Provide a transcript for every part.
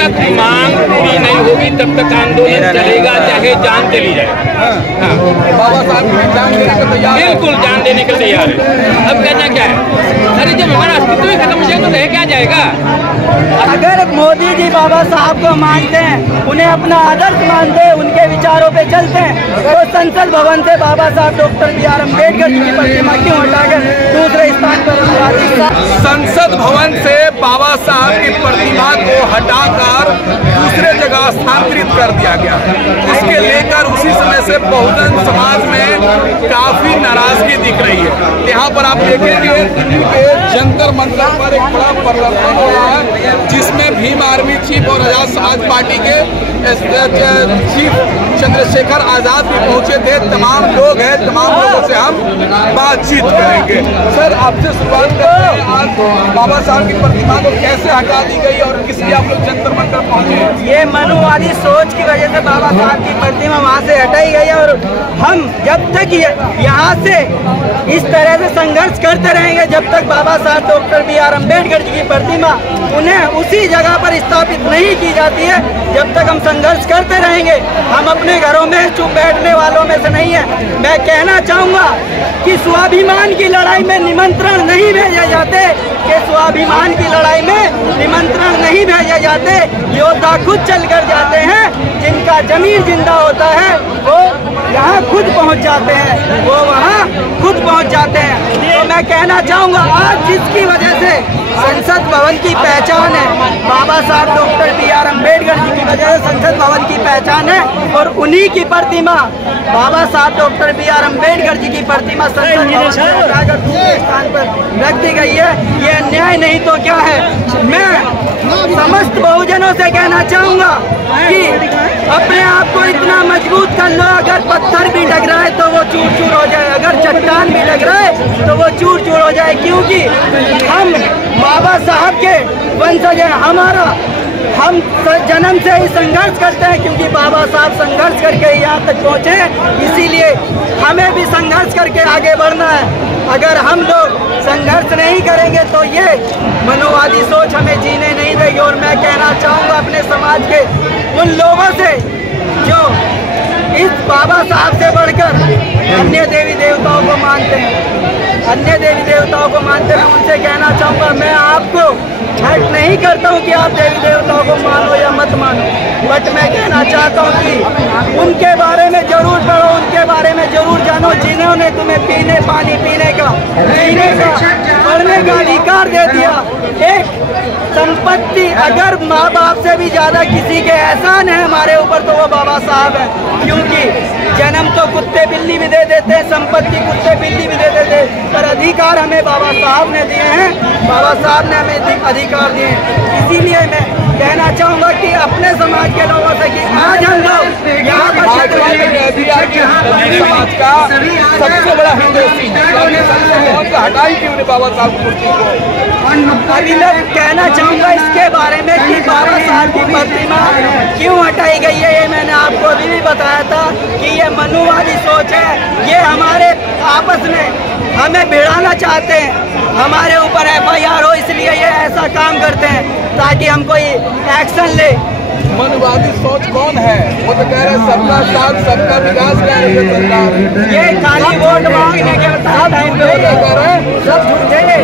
तक मांग पूरी नहीं होगी तब तक आंदोलन चलेगा, चाहे जान चली जाए। हाँ, बाबा साहब जान देने को तैयार, बिल्कुल जान देने के तैयार है। अब कहना क्या है, अरे जब हमारा अस्तित्व ही खत्म हो जाए तो रह क्या जाएगा। अगर मोदी जी बाबा साहब को मानते हैं, उन्हें अपना आदर्श मानते हैं, उनके विचारों पे चलते हैं, तो संसद भवन से बाबा साहब डॉक्टर B.R. अम्बेडकर जी की प्रतिमा क्यों हटाकर दूसरे स्थान पर संसद भवन से बाबा साहब की प्रतिमा को हटाकर दूसरे जगह स्थानांतरित कर दिया गया। इसके लेकर उसी समय से बहुजन समाज में काफी नाराजगी दिख रही है। यहाँ पर आप देखेंगे दिल्ली के जंतर मंतर पर एक बड़ा प्रदर्शन हो रहा है, जिसमें भीम आर्मी चीफ और आजाद समाज पार्टी के चीफ चंद्रशेखर आजाद भी पहुंचे थे। तमाम लोग हैं, तमाम लोगों से हम बातचीत करेंगे। सर, आपसे शुरुआत करते हैं। आज बाबा साहब की प्रतिमा को कैसे हटा दी गई और किस लिए आप लोग जंतर मंतर पहुंचे? ये मनुवादी सोच की वजह से बाबा साहब की प्रतिमा वहाँ से हटाई गई और हम जब तक यहाँ से इस तरह से संघर्ष करते रहेंगे, जब तक बाबा साहब डॉक्टर B.R. अम्बेडकर जी की प्रतिमा उन्हें उसी जगह पर स्थापित नहीं की जाती है, जब तक हम संघर्ष करते रहेंगे। हम अपने घरों में चुप बैठने वालों में से नहीं है। मैं कहना चाहूँगा कि स्वाभिमान की लड़ाई में निमंत्रण नहीं भेजे जाते, कि स्वाभिमान की लड़ाई में निमंत्रण नहीं भेजे जाते। योद्धा खुद चल कर जाते हैं, जिनका जमीर जिंदा होता है वो यहाँ खुद पहुँच जाते हैं, वो वहाँ खुद पहुँच जाते हैं। तो मैं कहना चाहूँगा, आज जिसकी वजह से संसद भवन की पहचान है, बाबा साहब डॉक्टर B.R. अम्बेडकर जी की वजह से संसद भवन की पहचान है, और उन्हीं की प्रतिमा बाबा साहब डॉक्टर B.R. अम्बेडकर जी की प्रतिमा संसद भवन से उठाकर दूसरे स्थान पर रख दी गई है। ये अन्याय नहीं तो क्या है। मैं समस्त बहुजनों से कहना चाहूँगा कि अपने आप को इतना मजबूत कर लो, अगर पत्थर भी टकराए तो वो चूर चूर हो जाए, अगर चट्टान भी टकराए तो वो चूर चूर हो जाए, क्योंकि हम बाबा साहब के वंशज हैं। हम जन्म से ही संघर्ष करते हैं, क्योंकि बाबा साहब संघर्ष करके यहाँ तक पहुँचे, इसीलिए हमें भी संघर्ष करके आगे बढ़ना है। अगर हम लोग संघर्ष नहीं करेंगे तो ये मनोवादी सोच हमें जीने नहीं देगी। और मैं कहना चाहूँगा अपने समाज के उन लोगों से जो इस बाबा साहब से बढ़कर अन्य देवी देवताओं को मानते हैं, अन्य देवी देवताओं को मानते हैं, उनसे कहना चाहूँगा, मैं आपको हर्ट नहीं करता हूँ कि आप देवी देवताओं को मानो या मत मानो, बट मैं कहना चाहता हूँ कि उनके बारे में जरूर पढ़ो, उनके बारे में जरूर जानो, जिन्होंने तुम्हें पानी पीने का, जीने का, पढ़ने का अधिकार दे दिया। एक संपत्ति अगर माँ बाप से भी ज्यादा किसी के एहसान है हमारे ऊपर तो वो बाबा साहब है, क्योंकि जन्म तो कुत्ते बिल्ली भी दे देते हैं, संपत्ति कुत्ते बिल्ली भी दे देते हैं, पर अधिकार हमें बाबा साहब ने दिए हैं, बाबा साहब ने हमें अधिकार दिए हैं। इसीलिए मैं कहना चाहूँगा कि अपने समाज के लोगों से कि आज हम लोग यहाँ पर समाज का सबसे बड़ा हिंदुस्तानी हटाई क्यों ने बाबा साहब को? अभी मैं कहना चाहूँगा इसके बारे में कि बाबा साहब की प्रतिमा क्यों हटाई गई है। ये मैंने आपको अभी भी बताया था कि ये मनुवादी सोच है, ये हमारे आपस में हमें भिड़ाना चाहते हैं, हमारे ऊपर FIR हो, इसलिए ये ऐसा काम करते हैं ताकि हम कोई एक्शन ले। मनवादी सोच कौन है? वो तो कह रहे सबका साथ सबका विकास कह रही है सरकार। ये खाली वोट मांगने के बाद सब झूठे है,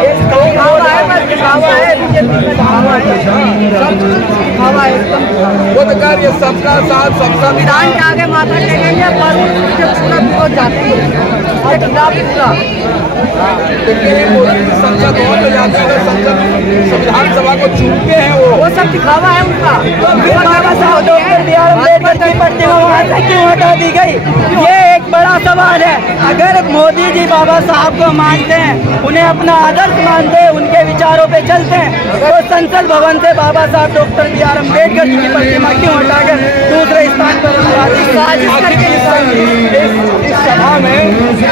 वो तो कह रही है सबका साथ सबका विधान के आगे माथा टेकेंगे पर पूरा विरोध जाते हैं और खिलाफ पूरा संसद भवन में जाते हैं, संविधान सभा को चुनते हैं, वो सब दिखावा है उनका। बाबा साहब डॉक्टर B.R. अम्बेडकर की प्रतिमा वहाँ से क्यों हटा दी गई, ये एक बड़ा सवाल है। अगर मोदी जी बाबा साहब को मानते हैं, उन्हें अपना आदर्श मानते हैं, उनके विचारों पे चलते हैं, तो संसद भवन से बाबा साहब डॉक्टर B.R. अम्बेडकर जी की प्रतिमा क्यों हटाकर दूसरे स्थान पर साजिश करके इस सभा में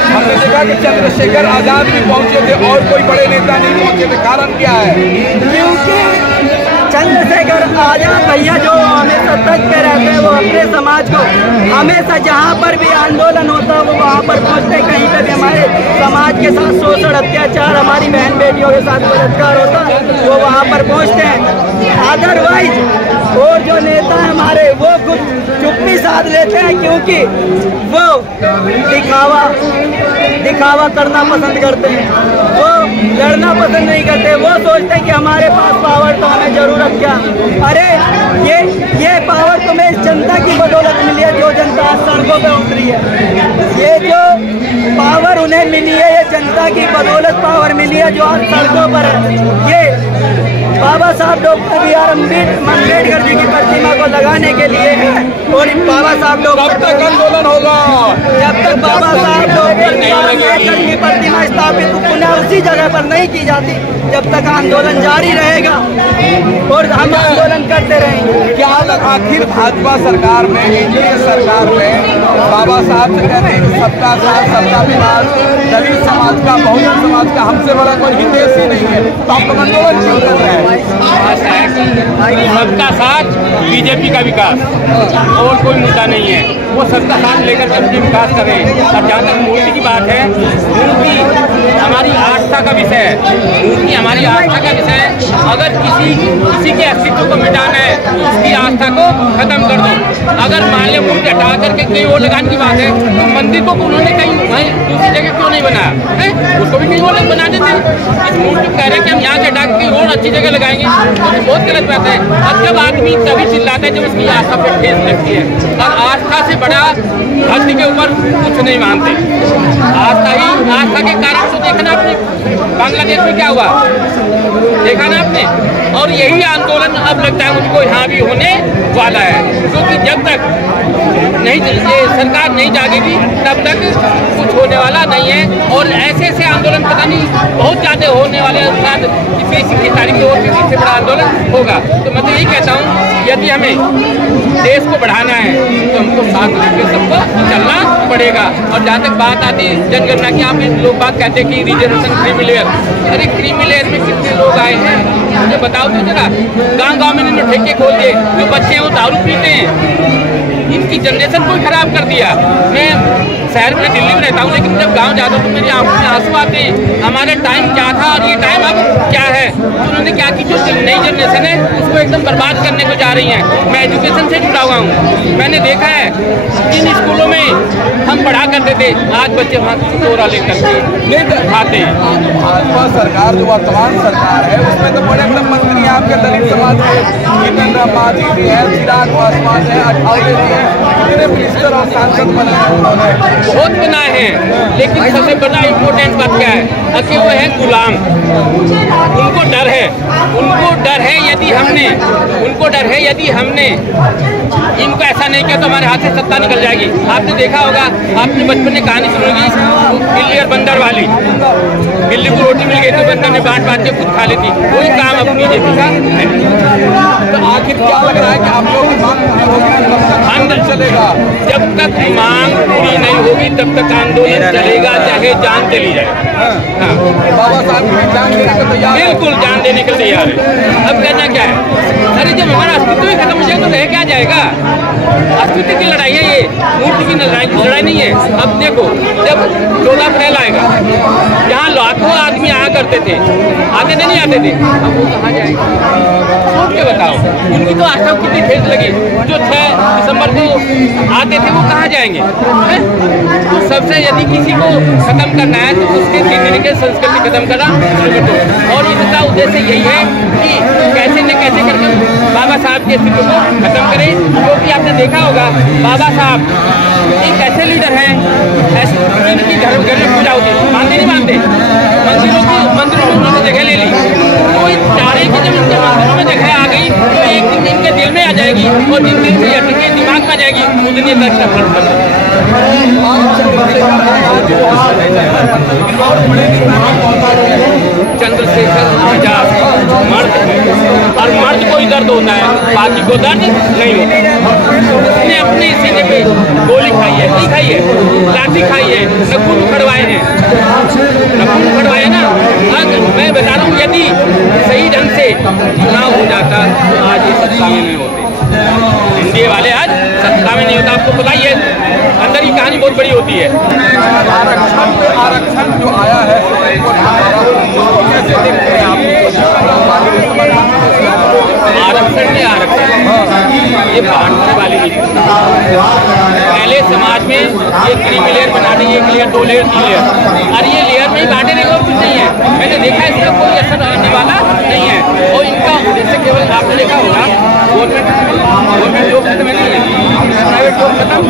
हमने देखा कि चंद्रशेखर आजाद भी पहुंचे थे और कोई बड़े नेता नहीं पहुंचे थे। कारण क्या है? क्योंकि चंद्रशेखर आजाद भैया जो हमेशा तत्पर रहते हैं, वो अपने समाज को हमेशा जहाँ पर भी आंदोलन होता है वो वहाँ पर पहुँचते, कहीं पर भी हमारे समाज के साथ शोषण अत्याचार, हमारी बहन बेटियों के साथ बलात्कार होता है वो वहाँ पर पहुँचते हैं। अदरवाइज और हमारे वो चुप्पी साध लेते हैं, क्योंकि वो दिखावा करना पसंद करते हैं, वो लड़ना पसंद नहीं करते। वो सोचते हैं कि हमारे पास पावर तो हमें जरूरत क्या। अरे ये पावर तुम्हें इस जनता की बदौलत मिली है, जो जनता आज सड़कों पे उतरी है। ये जो पावर उन्हें मिली है, ये जनता की बदौलत पावर मिली है जो आज सड़कों पर है। ये बाबा साहब डॉक्टर बी.आर. अम्बेडकर जी की प्रतिमा को लगाने के लिए है। और बाबा साहब कब तक आंदोलन होगा? जब तक बाबा साहब डॉक्टर बी.आर. अम्बेडकर की प्रतिमा स्थापित पुनः उसी जगह पर नहीं की जाती, जब तक आंदोलन जारी रहेगा और हम आंदोलन करते रहेंगे। क्या आखिर भाजपा सरकार में, एनडीए सरकार में बाबा साहब से कहते हैं सबका साथ सबका विकास, दलित समाज का, बहुजन समाज का हमसे बड़ा कोई हितैषी नहीं है, तो आप लोग आंदोलन क्यों कर रहे हैं? सबका साथ, बीजेपी का विकास, और कोई मुद्दा नहीं है। वो सबका साथ लेकर के विकास कर रहे हैं। और जहाँ तक मूर्ति की बात है, मूर्ति हमारी आस्था का विषय है, मूर्ति हमारी आस्था का विषय है। अगर किसी के अस्तित्व को मिटाना है तो उसकी आस्था को खत्म कर दो। अगर मान लो मूर्ति हटा करके कहीं और लगाने की बात है, तो मंदिर को उन्होंने कहीं दूसरी जगह क्यों नहीं बनाया है? उसको भी कहीं और बना देते। इस मूर्ति को कह रहे हैं कि हम यहाँ से हटा के और अच्छी जगह लगाएंगे, तो बहुत गलत बात है। और जब आदमी तभी चिल्लाता है जब उसकी आस्था पर ठेस लगती है, और आस्था से बड़ा भक्ति के ऊपर कुछ नहीं मानते। आस्था के कारण तो देखना आपने बांग्लादेश में क्या हुआ, देखा ना आपने। और यही आंदोलन अब लगता है मुझको यहाँ भी होने वाला है, क्योंकि जब तक नहीं ये सरकार नहीं जागेगी तब तक कुछ होने वाला नहीं है। और ऐसे आंदोलन पता नहीं बहुत ज़्यादा होने वाले हैं। 21 तारीख को और भी इससे बड़ा आंदोलन होगा। तो मैं तो यही कहता हूँ, यदि हमें देश को बढ़ाना है तो हमको साथ लेकर सबको चलना पड़ेगा। और जहाँ तक बात आती है जनगणना की, आप लोग बात कहते हैं कि रिजर्वेशन क्रीमी लेयर, अरे क्रीमी लेयर में कितने लोग आए हैं मुझे बताओ तो जरा। गाँव में इन्होंने ठेके खोल दिए, जो बच्चे हैं वो दारू पीते हैं, इनकी जनरेशन को खराब कर दिया। मैं शहर में दिल्ली में रहता हूँ, लेकिन जब गांव जाता हूँ तो मेरी आंखों में आंसू आते हैं। हमारे टाइम क्या था और ये टाइम अब क्या है। उन्होंने क्या की, जो नई जनरेशन है उसको एकदम बर्बाद करने को जा रही है। मैं एजुकेशन से जुड़ा हुआ हूँ, मैंने देखा है जिन स्कूलों में हम पढ़ा करते थे, आज बच्चे वहाँ चोरा लेकर के खाते हैं। भाजपा सरकार जो वर्तमान सरकार है उसमें तो बड़े बड़े मंत्री आपके दलित समाज के, जितेंद्र मांझी जी है, चिराग पासवान है, अठावले जी है, कितने मिनिस्टर और सांसद बनाए उन्होंने, बहुत बनाए हैं। लेकिन सबसे बड़ा इम्पोर्टेंट बात क्या है कि वो है गुलाम। उनको डर है, यदि हमने इनको ऐसा नहीं किया तो हमारे हाथ से सत्ता निकल जाएगी। आपने देखा होगा, आपने बचपन में कहानी सुनी होगी, बिल्ली और बंदर वाली। बिल्ली को रोटी मिल गई तो बंदर ने बांट के खुद खा लेती, वही काम अब बीजेपी का है। तो आखिर क्या लग रहा है कि आप लोग आंदोलन चलेगा? जब तक मांग पूरी नहीं होगी तब तक आंदोलन चलेगा, चाहे जान चली जाए। हाँ, बाबा साहब की जान देने को तैयार, बिल्कुल जान देने को तैयार है। अब कहना क्या है? अरे जब हमारा अस्तित्व ही खत्म हो जाए तो रह क्या जाएगा? अस्तित्व की लड़ाई है ये, मूर्ति की लड़ाई नहीं है। अब देखो, जब 14 अप्रैल आएगा, यहाँ लाखों आदमी आया करते थे, आते थे नहीं आते थे, अब वो कहाँ जाएंगे? सोच के बताओ, उनकी तो आस्था कितनी ठेस लगी। जो 6 दिसंबर को आते थे वो कहाँ जाएंगे? तो सबसे यदि किसी को खत्म करना है तो उसके जीने के संस्कृति खत्म करना शुरू करो। और इनका उद्देश्य यही है कि कैसे न कैसे करके बाबा साहब के अस्तित्व को खत्म करें। क्योंकि आपने देखा होगा, बाबा साहब एक ऐसे लीडर हैं जिनकी घर में पूजा होती है, मानते नहीं मानते, मंदिरों में उन्होंने जगह ले ली। तो इस चारे की जब इनके मंदिरों में जगह आ गई तो एक दिन इनके दिल में आ जाएगी, और जिन दिन से इनके दिमाग में आ जाएगी उतनी तक सफल कर। चंद्रशेखर आजाद मर्द है, और मर्द को ही दर्द होता है, बाकी को दर्द नहीं होता। उसने अपने सीने पे गोली खाई है, नहीं खाई है, लाठी खाई है, नखून उखड़वाए हैं, नखून उखड़वाए ना। मैं बता रहा हूँ, यदि सही ढंग से चुनाव हो जाता तो आज ये सत्ता में नहीं होते। एनडीए वाले आज सत्ता में नहीं होता। आपको पता ही है, अंदर की कहानी बहुत बड़ी होती है। आरक्षण जो आया है कैसे देखते हैं आप? आरक्षण में आरक्षण ये बांटना पहले समाज में ये क्रीमी लेयर बनाने, एक लेयर, 2 लेयर, 3 लेयर, और ये लेयर में ही बांटे नहीं, और कुछ नहीं है। मैंने देखा इसका कोई असर आने वाला नहीं है। और इनका जैसे केवल आपने देखा होगा गवर्नमेंट जॉब खत्म नहीं है, प्राइवेट जॉब खत्म,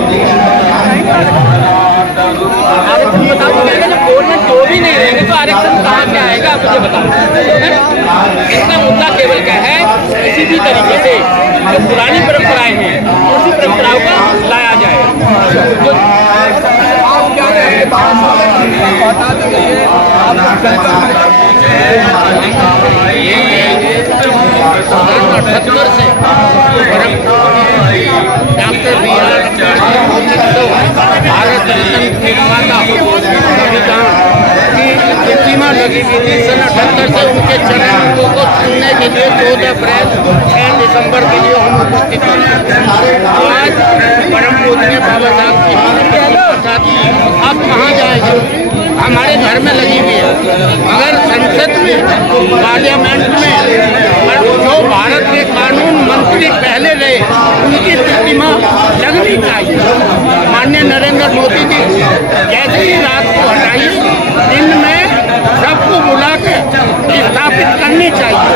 आरक्षण बताओ। जब गवर्नमेंट जॉब ही नहीं रहेंगे तो आरक्षण कहाँ से आएगा, आप मुझे बताओ। इसका मुद्दा केवल क्या है, किसी भी तरीके से जो पुरानी परंपराएं हैं उसी परंपराओं का लाया जाए। आप क्या कहेंगे बता दीजिए, आप अठहत्तर से डॉक्टर B.R. भारत रत्न निर्माता की प्रतिमा लगी हुई थी। सन 78 से उनके चरणों को सुनने के लिए 14 अप्रैल 6 दिसंबर के लिए हम उपस्थित हैं। आज परम पूजनीय बाबा साहब की अब कहाँ जाएंगे, हमारे घर में लगी हुई है। अगर संसद में, पार्लियामेंट में जो भारत के कानून मंत्री पहले रहे उनकी प्रतिमा लगनी चाहिए। माननीय नरेंद्र मोदी जी जैसे ही रात को हटाई, दिन में सबको बुला के स्थापित करनी चाहिए।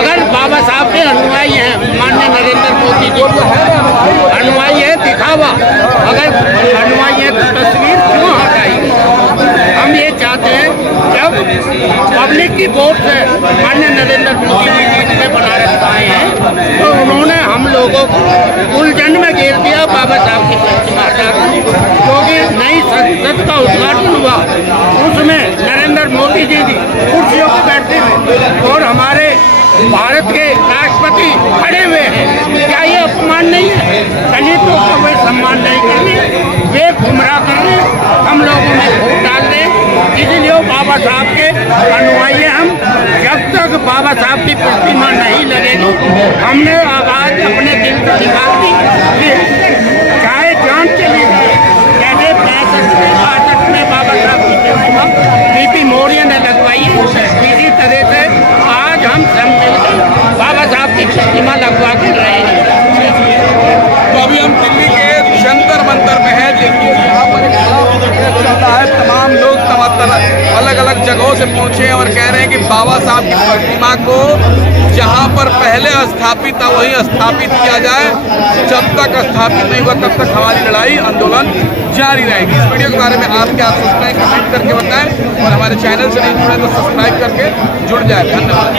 अगर बाबा साहब के अनुयायी हैं, माननीय नरेंद्र मोदी जी अनुयायी है दिखावा, अगर अनुयायी है तो तस्वीर क्यों हटाई? हम ये चाहते हैं जब पब्लिक की वोट से माननीय नरेंद्र मोदी जी ने बनारस आए हैं तो उन्होंने हम लोगों को उलझन में घेर दिया बाबा साहब की प्रतिमा हटाकर, क्योंकि नई संसद का उद्घाटन हुआ, उसमें नरेंद्र मोदी जी कुर्सियों पर बैठे हुए और हमारे भारत के राष्ट्रपति खड़े हुए हैं। क्या ये अपमान नहीं है? दलितों को वे सम्मान नहीं कर रहे, वे गुमराह कर रहे, हम लोगों में वोट डाल रहे। इसलिए बाबा साहब के अनुयायी हम, जब तक बाबा साहब की प्रतिमा नहीं लगेगी, हमने आवाज अपने दिल से निकाल दी, चाहे जान चली जाए। जैसे 65 में बाबा साहब की प्रतिमा बीपी मौर्य ने लगवाई, इसी तरह से आज हम सब मिलकर बाबा साहब की प्रतिमा लगवा के रहे हैं। तो अभी हम दिल्ली के जंतर मंतर में हैं। देखिए यहाँ पर एक चल रहा है, तमाम लोग अलग अलग जगहों से पहुंचे हैं और कह रहे हैं कि बाबा साहब की प्रतिमा को जहां पर पहले स्थापित था वहीं स्थापित किया जाए। जब तक स्थापित नहीं हुआ तब तक हमारी लड़ाई, आंदोलन जारी रहेगी। इस वीडियो के बारे में आप क्या सोचते हैं, कमेंट करके बताएं और हमारे चैनल से नहीं जुड़े तो सब्सक्राइब करके जुड़ जाए। धन्यवाद।